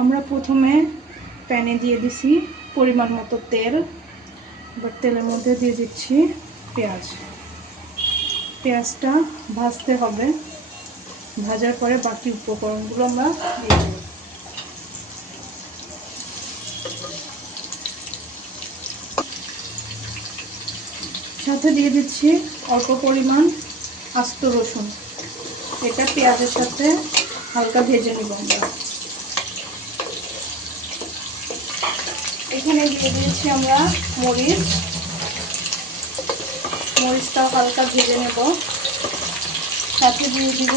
আমরা প্রথমে প্যানে দিয়ে দিছি পরিমাণ মতো তেল, এবার তেলের মধ্যে দিয়ে দিচ্ছি পেঁয়াজ। পেঁয়াজটা ভাজতে হবে। ভাজার পরে বাকি উপকরণগুলো আমরা দিয়ে দেবো। সাথে দিয়ে দিচ্ছি অল্প পরিমাণ আস্ত রসুন। এটা পেঁয়াজের সাথে হালকা ভেজে নিব আমরা। এখানে দিয়ে দিয়েছি আমরা মরিচ। মরিচটাও হালকা ভেজে নেব। সাথে দিয়ে দিব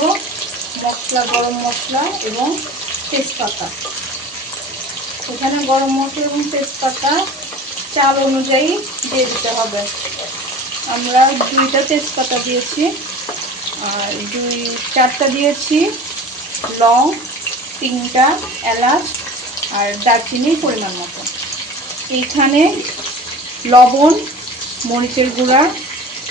মশলা, গরম মশলা এবং তেজপাতা। এখানে গরম মশলা এবং তেজপাতা চাল অনুযায়ী দিয়ে দিতে হবে। আমরা দুইটা তেজপাতা দিয়েছি। আর দুই, চারটা দিয়েছি লং, তিনটা এলাচ আর দারচিনি পরিমাণ মতো। এইখানে লবণ, মরিচের গুঁড়া,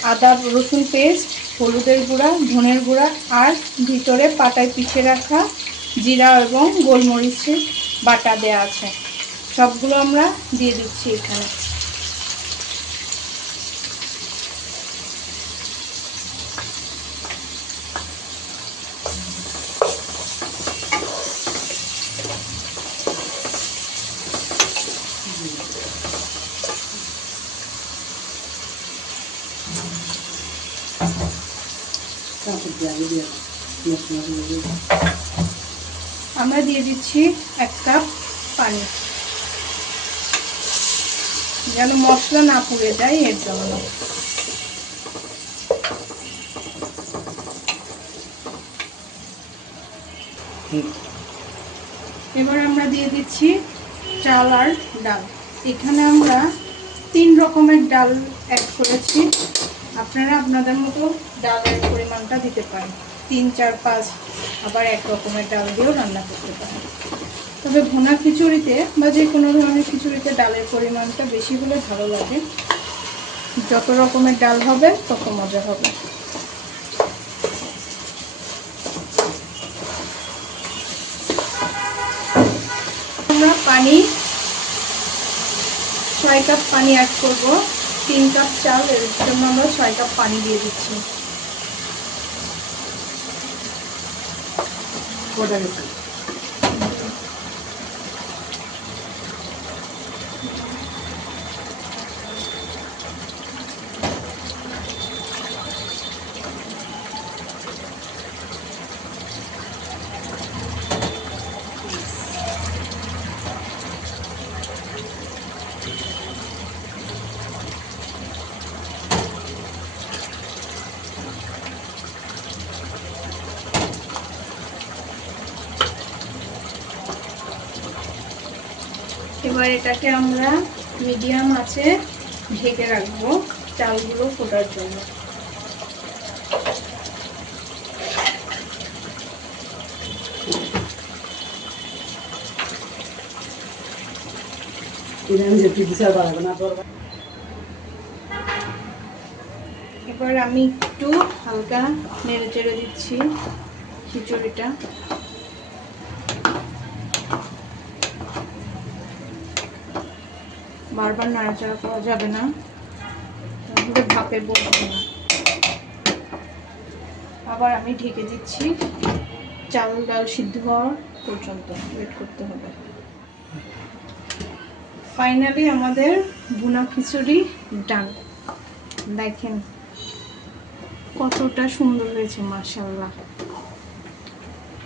আদা, রসুন পেস্ট, হলুদের গুঁড়া, ধনের গুঁড়া আর ভিতরে পাতায় পিঠে রাখা জিরা এবং গোলমরিচের বাটা দেওয়া আছে। সবগুলো আমরা দিয়ে দিচ্ছি এখানে। আমরা দিয়ে দিচ্ছি এক কাপ পানি। যেন মশলা না পুড়ে যায়, এর জন্য। এবার আমরা দিয়ে দিচ্ছি চাল আর ডাল। এখানে আমরা তিন রকমের ডাল অ্যাড করেছি। আপনারা আপনাদের মতো ডালের পরিমাণটা দিতে পারেন। তিন, চার, পাঁচ আবার এক রকমের ডাল দিয়েও রান্না করতে পারেন। তবে ভুনা খিচুড়িতে বা যে কোনো ধরনের খিচুড়িতে ডালের পরিমাণটা বেশি হলে ভালো লাগে। যত রকমের ডাল হবে, তত মজা হবে আমরা পানি ছয় কাপ পানি অ্যাড করব। তিন কাপ চাল, এর জন্য আমরা ছয় কাপ পানি দিয়ে দিচ্ছি। এবার এটাকে আমরা মিডিয়াম আছে ঢেকে রাখব চালগুলো ফোটার জন্য। এবার আমি একটু হালকা নেড়ে চেড়ে দিচ্ছি খিচুড়িটা। বারবার নাড়াচাড়া করা যাবে না। তাহলে ভাপে বসবে না। আবার আমি ঢেকে দিচ্ছি চাল, ডাল সিদ্ধ হওয়ার পর্যন্ত। ওয়েট করতে হবে। ফাইনালি আমাদের বুনা খিচুড়ি ডান দেখেন কতটা সুন্দর হয়েছে মাশাল্লাহ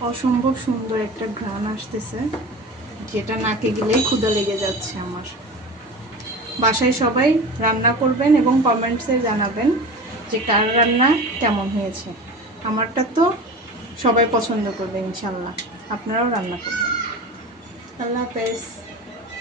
অসম্ভব সুন্দর একটা ঘ্রাণ আসতেছে, যেটা নাকে গেলেই ক্ষুদা লেগে যাচ্ছে আমার। বাসায় সবাই রান্না করবেন এবং কমেন্টসে জানাবেন যে কার রান্না কেমন হয়েছে। আমারটা তো সবাই পছন্দ করবে ইনশাল্লাহ। আপনারাও রান্না করবেন। আল্লাহ হাফেজ।